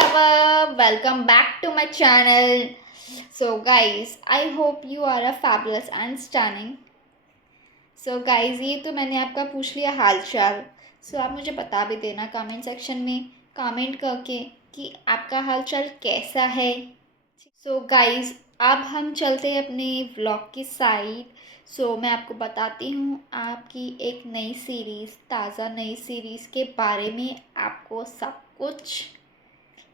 whatsoever, welcome back to my channel. So guys, I hope you are a fabulous and stunning. So guys, ये तो मैंने आपका पूछ लिया हाल चाल. So आप मुझे बता भी देना कमेंट सेक्शन में कमेंट करके कि आपका हाल चाल कैसा है. So guys, अब हम चलते हैं अपने व्लॉग की साइड. मैं आपको बताती हूँ आपकी एक नई सीरीज़, ताज़ा नई सीरीज़ के बारे में आपको सब कुछ.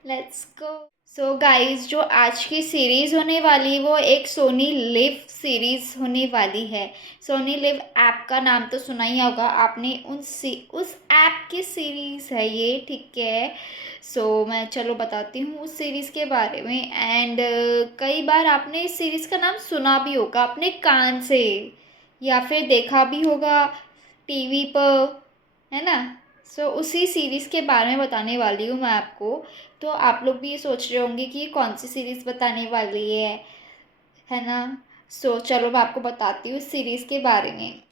Let's go. गाइस, जो आज की सीरीज़ होने वाली वो एक सोनी लिव सीरीज़ होने वाली है. सोनी लिव ऐप का नाम तो सुना ही होगा आपने. उस ऐप की सीरीज़ है ये, ठीक है. मैं चलो बताती हूँ उस सीरीज़ के बारे में. एंड कई बार आपने इस सीरीज़ का नाम सुना भी होगा अपने कान से, या फिर देखा भी होगा टीवी पर, है ना. उसी सीरीज़ के बारे में बताने वाली हूँ मैं आपको. तो आप लोग भी ये सोच रहे होंगे कि ये कौन सी सीरीज़ बताने वाली है ना. चलो मैं आपको बताती हूँ इस सीरीज़ के बारे में.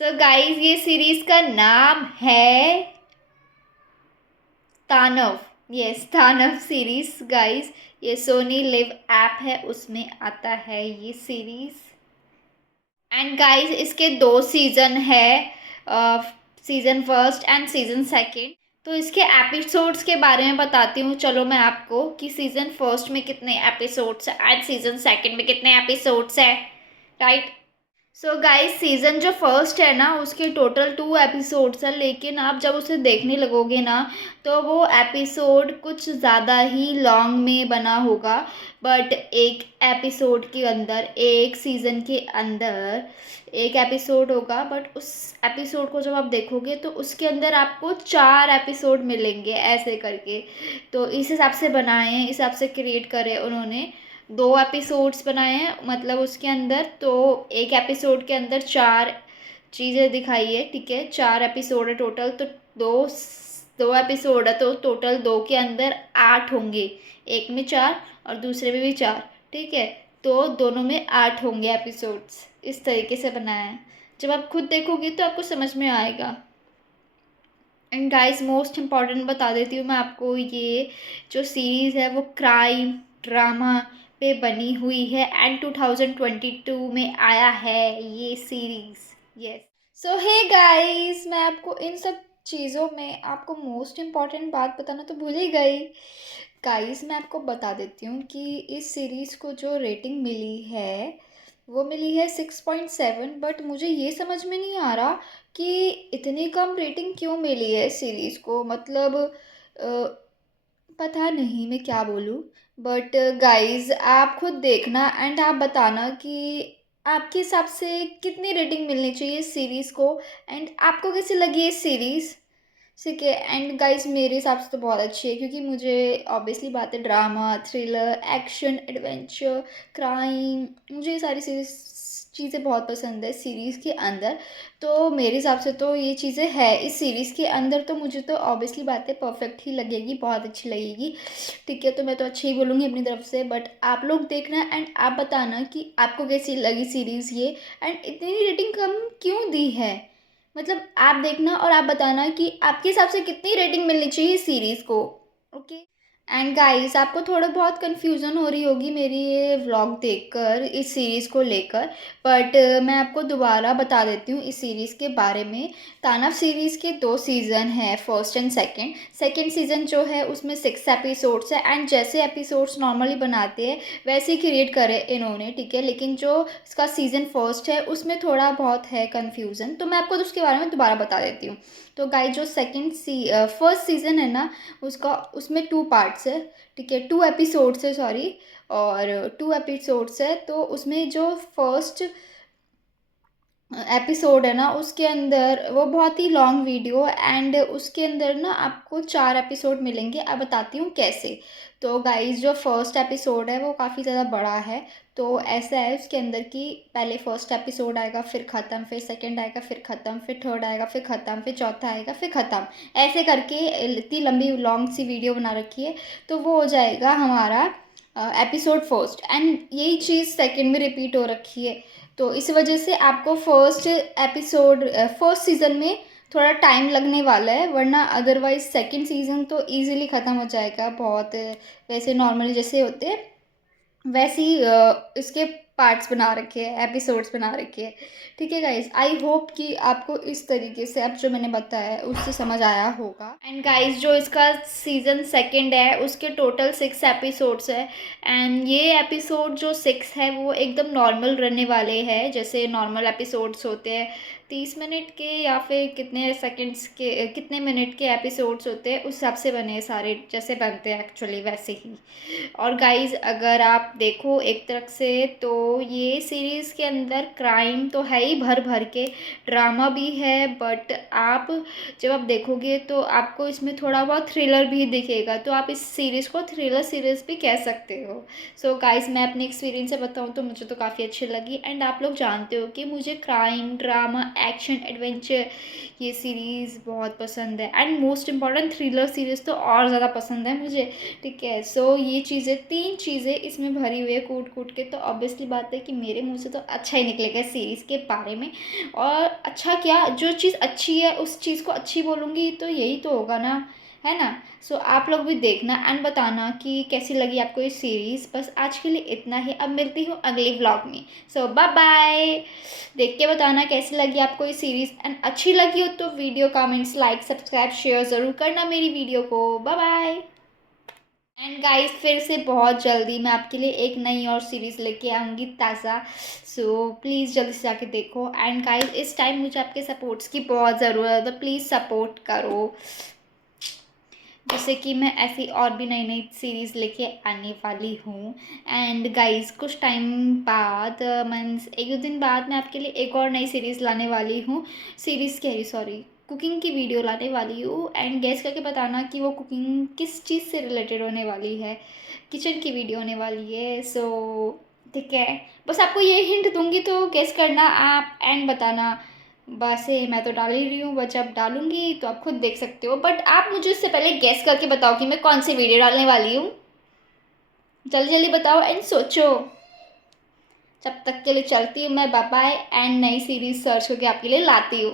गाइस, ये सीरीज़ का नाम है Taanav. Yes, Taanav series guys. ये सोनी लिव ऐप है, उसमें आता है ये सीरीज़. एंड गाइस, इसके 2 सीज़न है, season first and season second. तो इसके एपिसोड्स के बारे में बताती हूँ चलो मैं आपको कि सीज़न फर्स्ट में कितने एपिसोड्स हैं एंड सीज़न सेकेंड में कितने एपिसोड्स हैं, राइट. गाइस, सीज़न जो फर्स्ट है ना उसके टोटल 2 एपिसोड्स हैं, लेकिन आप जब उसे देखने लगोगे ना तो वो एपिसोड कुछ ज़्यादा ही लॉन्ग में बना होगा. बट एक एपिसोड के अंदर, एक सीज़न के अंदर एक एपिसोड होगा, बट उस एपिसोड को जब आप देखोगे तो उसके अंदर आपको 4 एपिसोड मिलेंगे ऐसे करके. तो इस हिसाब से बनाए हैं, इस हिसाब से क्रिएट करे उन्होंने. 2 एपिसोड्स बनाए हैं, मतलब उसके अंदर तो एक एपिसोड के अंदर 4 चीज़ें दिखाई है, ठीक है. 4 एपिसोड है टोटल, तो दो दो एपिसोड है तो टोटल 2 के अंदर 8 होंगे. एक में 4 और दूसरे में भी 4, ठीक है. तो दोनों में 8 होंगे एपिसोड्स. इस तरीके से बनाया है. जब आप खुद देखोगे तो आपको समझ में आएगा. एंड गाइस, मोस्ट इम्पॉर्टेंट बता देती हूँ मैं आपको, ये जो सीरीज़ है वो क्राइम ड्रामा पे बनी हुई है एंड 2022 में आया है ये सीरीज़. यस. हे गाइस, मैं आपको इन सब चीज़ों में आपको मोस्ट इम्पॉर्टेंट बात बताना तो भूल ही गई. गाइस, मैं आपको बता देती हूँ कि इस सीरीज़ को जो रेटिंग मिली है वो मिली है 6.7. बट मुझे ये समझ में नहीं आ रहा कि इतनी कम रेटिंग क्यों मिली है सीरीज़ को. मतलब पता नहीं मैं क्या बोलूँ. बट गाइस, आप खुद देखना एंड आप बताना कि आपके हिसाब से कितनी रेटिंग मिलनी चाहिए इस सीरीज़ को, एंड आपको कैसी लगी ये सीरीज़, ठीक है. एंड गाइस, मेरे हिसाब से तो बहुत अच्छी है, क्योंकि मुझे ऑब्वियसली बात है, drama, thriller, action, adventure, crime, मुझे ये सारी चीज़ें बहुत पसंद है सीरीज़ के अंदर. तो मेरे हिसाब से तो ये चीज़ें है इस सीरीज़ के अंदर, तो मुझे तो ऑब्वियसली बात है परफेक्ट ही लगेगी, बहुत अच्छी लगेगी, ठीक है. तो मैं तो अच्छी ही बोलूँगी अपनी तरफ से. बट आप लोग देखना एंड आप बताना कि आपको कैसी लगी सीरीज़ ये, एंड इतनी रेटिंग कम क्यों दी है. मतलब आप देखना और आप बताना कि आपके हिसाब से कितनी रेटिंग मिलनी चाहिए इस सीरीज़ को, ओके. एंड गाइस, आपको थोड़ा बहुत कन्फ्यूज़न हो रही होगी मेरी ये व्लॉग देखकर इस सीरीज़ को लेकर. बट मैं आपको दोबारा बता देती हूँ इस सीरीज़ के बारे में. तानव सीरीज़ के 2 सीज़न हैं, first and second. Second season जो है उसमें 6 एपिसोड्स है, एंड जैसे एपिसोड्स नॉर्मली बनाते हैं वैसे ही क्रिएट करे इन्होंने, ठीक है. लेकिन जो इसका सीज़न फर्स्ट है उसमें थोड़ा बहुत है कन्फ्यूज़न, तो मैं आपको उसके बारे में दोबारा बता देती हूँ. तो गाइस, जो फर्स्ट सीज़न है ना उसमें 2 पार्ट्स है, ठीक है. 2 एपिसोड्स है, सॉरी. और 2 एपिसोड्स है, तो उसमें जो फर्स्ट एपिसोड है ना उसके अंदर वो बहुत ही लॉन्ग वीडियो, एंड उसके अंदर ना आपको 4 एपिसोड मिलेंगे. अब बताती हूँ कैसे. तो गाइस, जो फर्स्ट एपिसोड है वो काफ़ी ज़्यादा बड़ा है. तो ऐसा है उसके अंदर कि पहले फर्स्ट एपिसोड आएगा, फिर ख़त्म, फिर सेकंड आएगा, फिर ख़त्म, फिर थर्ड आएगा, फिर ख़त्म, फिर चौथा आएगा, फिर ख़त्म. ऐसे करके इतनी लंबी लॉन्ग सी वीडियो बना रखी है. तो वो हो जाएगा हमारा एपिसोड फर्स्ट, एंड यही चीज़ सेकंड में रिपीट हो रखी है. तो इस वजह से आपको फर्स्ट सीज़न में थोड़ा टाइम लगने वाला है, वरना अदरवाइज़ सेकंड सीज़न तो इजीली ख़त्म हो जाएगा। बहुत वैसे नॉर्मली जैसे होते हैं वैसे ही इसके पार्ट्स बना रखे हैं, एपिसोड्स बना रखे हैं। ठीक है गाइज़, आई होप कि आपको इस तरीके से अब जो मैंने बताया है उससे समझ आया होगा। एंड गाइज़, जो इसका सीज़न सेकंड है उसके टोटल 6 एपिसोड्स है। एंड ये एपिसोड जो 6 है वो एकदम नॉर्मल रहने वाले हैं, जैसे नॉर्मल एपिसोड्स होते हैं 30 मिनट के या फिर कितने सेकंड्स के, कितने मिनट के एपिसोड्स होते हैं उस हिसाब से बने हैं सारे, जैसे बनते हैं एक्चुअली वैसे ही। और गाइज़, अगर आप देखो एक तरफ से तो ये सीरीज़ के अंदर क्राइम तो है ही भर भर के, ड्रामा भी है, बट आप जब आप देखोगे तो आपको इसमें थोड़ा बहुत थ्रिलर भी दिखेगा, तो आप इस सीरीज़ को थ्रिलर सीरीज़ भी कह सकते हो। सो गाइज़, मैं अपने एक्सपीरियंस से बताऊँ तो मुझे तो काफ़ी अच्छी लगी। एंड आप लोग जानते हो कि मुझे क्राइम, ड्रामा, एक्शन, एडवेंचर ये सीरीज़ बहुत पसंद है। And most important thriller series तो और ज़्यादा पसंद है मुझे। ठीक है, सो ये चीज़ें, 3 चीज़ें इसमें भरी हुई है कूट कूट के, तो ऑब्वियसली बात है कि मेरे मुंह से तो अच्छा ही निकलेगा सीरीज़ के बारे में। और अच्छा क्या, जो चीज़ अच्छी है उस चीज़ को अच्छी बोलूँगी तो यही तो होगा ना, है ना। सो आप लोग भी देखना एंड बताना कि कैसी लगी आपको ये सीरीज़। बस आज के लिए इतना ही, अब मिलती हूँ अगले व्लॉग में। सो बाय बाय। देख के बताना कैसी लगी आपको ये सीरीज़, एंड अच्छी लगी हो तो video comments, like, subscribe, share ज़रूर करना मेरी वीडियो को। Bye bye. एंड गाइस, फिर से बहुत जल्दी मैं आपके लिए एक नई और सीरीज़ लेके आऊँगी ताज़ा। सो प्लीज़ जल्दी से जाके देखो। एंड गाइस, इस टाइम मुझे आपके सपोर्ट्स की बहुत ज़रूरत है, तो प्लीज़ सपोर्ट करो, जैसे कि मैं ऐसी और भी नई नई सीरीज़ लेके आने वाली हूँ। एंड गाइस, कुछ टाइम बाद, मीन्स 1-2 दिन बाद मैं आपके लिए एक और नई सीरीज़ लाने वाली हूँ। सीरीज़ कह रही, सॉरी, कुकिंग की वीडियो लाने वाली हूँ। एंड गेस करके बताना कि वो कुकिंग किस चीज़ से रिलेटेड होने वाली है। किचन की वीडियो होने वाली है। सो ठीक है, बस आपको ये हिंट दूंगी तो गेस करना आप एंड बताना। बस ये मैं तो डाल ही रही हूँ, बस जब डालूंगी तो आप खुद देख सकते हो, बट आप मुझे उससे पहले गेस करके बताओ कि मैं कौन सी वीडियो डालने वाली हूँ। जल्दी जल्दी बताओ एंड सोचो। जब तक के लिए चलती हूँ मैं, बाय बाय। एंड नई सीरीज सर्च करके आपके लिए लाती हूँ।